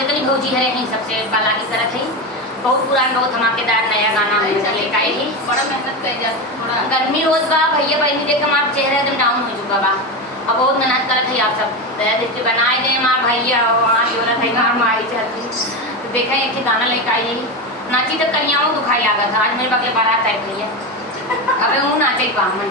जितनी भौजी है यहीं सबसे बाला की तरह थी। बहुत पुरान बहुत धमाकेदार नया गाना है लेकर आई ही। बड़ा मेहनत कर जा थोड़ा गर्मी रोज बा भैया बहनी देख हमारा चेहरा एकदम डाउन हो चुका बा। अब बहुत मेहनत करत है आप सब दया दृष्टि बनाए दे माँ भैया वहाँ जोरा थे माँ माई चलती तो देखें एक गाना लेकर आई ही। नाची तो कन्याओं दुखाई लागत था। आज मेरे बगले बारात आई भैया अबे वो नाचे पावन।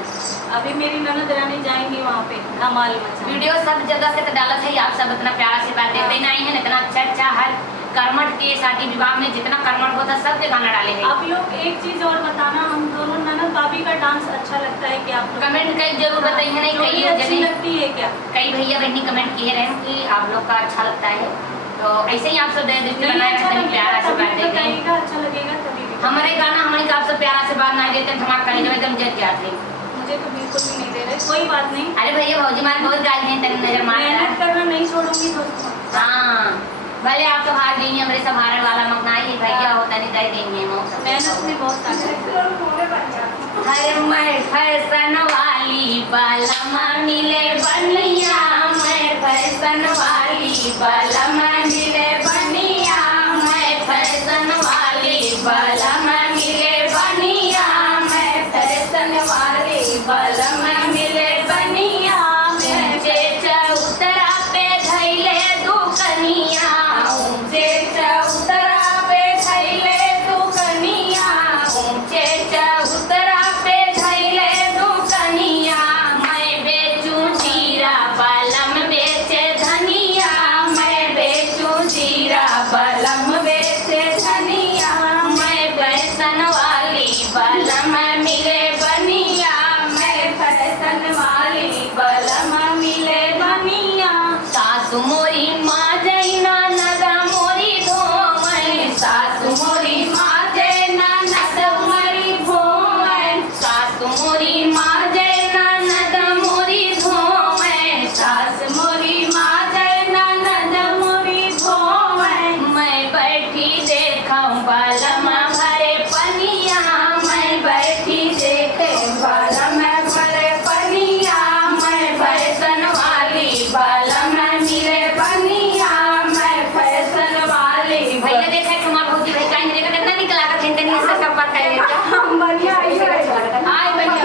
अभी मेरी ननद रानी जाएंगी वहाँ पे धमाल मचा। वीडियो सब जगह से तो डालत है आप सब इतना प्यार से बात देते नहीं है इतना अच्छा हर कर्मठ के शादी विवाह में जितना कर्मठ होता है सब पे गाना डाले हैं। आप लोग एक चीज और बताना, हम दोनों ननद भाभी का डांस अच्छा लगता है कि आप लोग कमेंट कई जरूर बताइए नहीं कई अच्छी लगती है क्या? कई भैया बहनी कमेंट किए रहे कि आप लोग का अच्छा लगता है तो ऐसे ही आप सब दया दृष्टि बनाए रहते हैं प्यार से बात देते हैं। अच्छा लगेगा तभी हमारे गाना हमारे आप सब प्यार से बात नहीं देते हैं हमारे कहीं एकदम जज जाते हैं। मुझे तो बिल्कुल भी नहीं दे रहे। कोई बात नहीं। अरे भैया भौजी मार बहुत गाल हैं तक नजर मार मेहनत करना नहीं छोड़ूंगी दोस्तों। हाँ भले आप सब हार देंगे हमारे सब हारने वाला मगना ही भैया होता नहीं दे देंगे मेहनत में बहुत ताकत है। हर मैं फैशन वाली बालमा मिले बनिया मैं फैशन वाली बालमा मिले बनिया मैं फैशन वाली बालमा मिले बनिया मैं फैशन वाली बालमा मिले बनिया मुझे चौतरा पे धैले दुकनिया मुझे चौतरा पे धैले दुकनिया मुझे चौतरा पे धैले दुकनिया मैं बेचूं जीरा बालम बेचे धनिया मैं बेचूं जीरा बालम बेचे धनिया मैं फैशन वाली बालम मिले बनिया मैं फैशन वाली बालम मिले बनिया। सासु मोरी माँ जैना नदा मोरी धोमई सासु मोरी माँ जैना नदा मोरी धोमई सासु मोरी माँ जैना नदा मोरी धोमई सासु मोरी माँ जैना नदा मोरी धोमई मैं बैठी देखूं बालमा भरे पनिया मैं बैठी देखे बालमा भरे पनिया मैं फैशन वाली बालमा मिले बनिया मैं फैशन वाली। भैया देखा है तुम्हारा भौजी भाई कहीं देखा कितना निकला का थे नहीं इसका सब पता है हम बढ़िया हाय भैया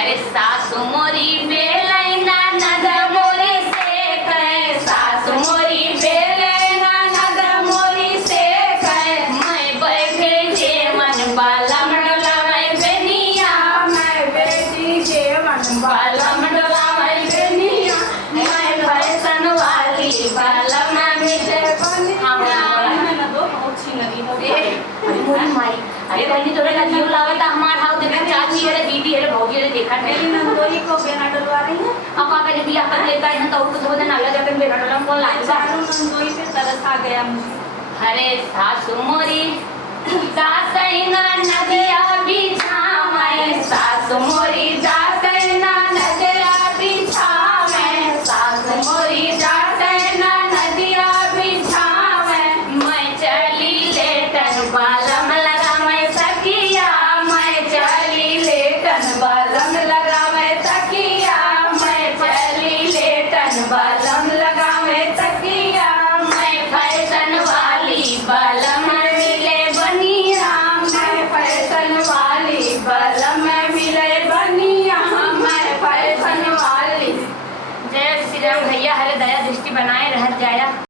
अरे सासु मोरी बेलैना नद मोरी से कहे सासु मोरी बेलैना नद मोरी से कहे मैं बैठे जेवन बालम डोलावे बेनिया मैं बैठी जेवन बालम डोलावे बेनिया मैं फैशन वाली बालम मिले बनिया। अरे बहनी तोरे का जीव लावता हमार हाउ देखा चाची अरे दीदी अरे भौजी अरे देखा मेरी नंदोई को बेना डलवा रही है। अब का करे बियाह कर लेता है तो कुछ हो ना लगा जब बेटा डलम को लाग चारों नंदोई पे तरस आ गया मुझे। अरे सासु मोरी सासैना नदिया बिछावे सासु मोरी सासैना नदिया बिछावे सासु मोरी सासैना नदिया बिछावे मैं चली लेटन बालम लगावे तकिया मैं चली लेटन बालम लगावे तकिया मैं चली लेटन बालम लगावे तकिया मैं फैशन वाली बालम मिले बनिया मैं फैशन वाली बालम मिले बनिया मैं फैशन वाली। जय श्री राम भैया हरे दया दृष्टि बनाए रह जाया।